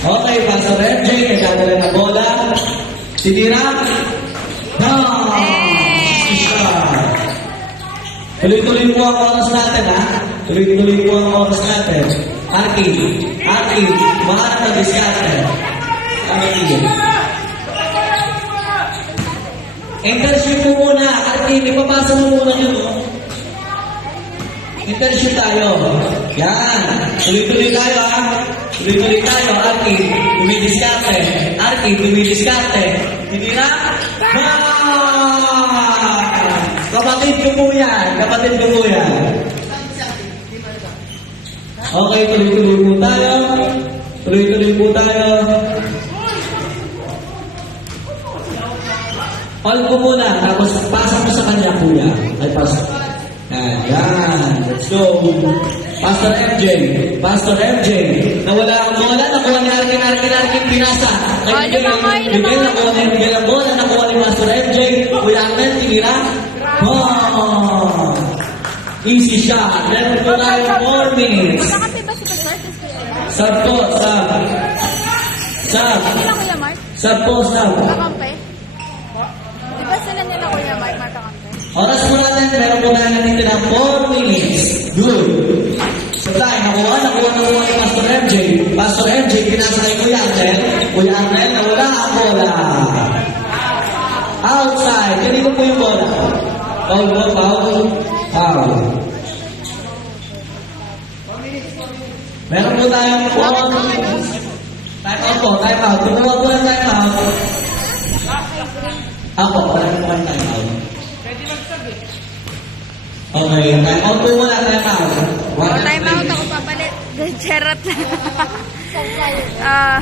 Okay, pasa MJ, nagdadala ng bola. Tinira. No! Tuloy-tuloy po ang oras natin, ha? Tuloy-tuloy po ang oras natin. Arki, Arki, maharap na diskarte. Arki. Internship mo muna. Arki, ipapasa mo muna yun, oh. Internship tayo. Yan. Tuloy-tuloy tayo, ha? Tuloy-tuloy tayo, Arki. Tumidiskarte. Arki, tumidiskarte. Hindi na? Kapatid ko po yan. Kapatid ko po yan. Okay, tuloy-tuloy po tayo. Tuloy-tuloy po tayo. All ko muna, tapos pasa mo sa kanya, kuya. Ay, pasa. Yan, yan. Let's go. Pastor MJ. Pastor MJ. Nawala ang bola, nakuha ni Arkin, Arkin, Arkin, pinasa. Oh, Miguel, Miguel, nakuha ni Miguel ang bola, nakuha ni Pastor MJ. Kuya Arkin, tinira. Oh! Easy shot. Let's go tayo, 4 minutes. Mark? Sub po, nila Kuya Mark? Sub po, sub. Magkakampi? Di ba sila nila Kuya Mark magkakampi? Oras po natin, meron po na natin ng 4 minutes. Good. Nakuha, nakuha, nakuha ni Pastor MJ. Pastor MJ, pinasa kay Kuya Arnel. Kuya Arnel, nawala ang bola. Outside. Kanino po yung bola? Foul po, foul. Foul. Meron po tayong 4 minutes. Time out po, time out. Tumuha po ng time out. Ako, wala po kayong time out. Okay, time out po muna, time out. O, One, Oh, time out ako papalit. Charot lang. Ah.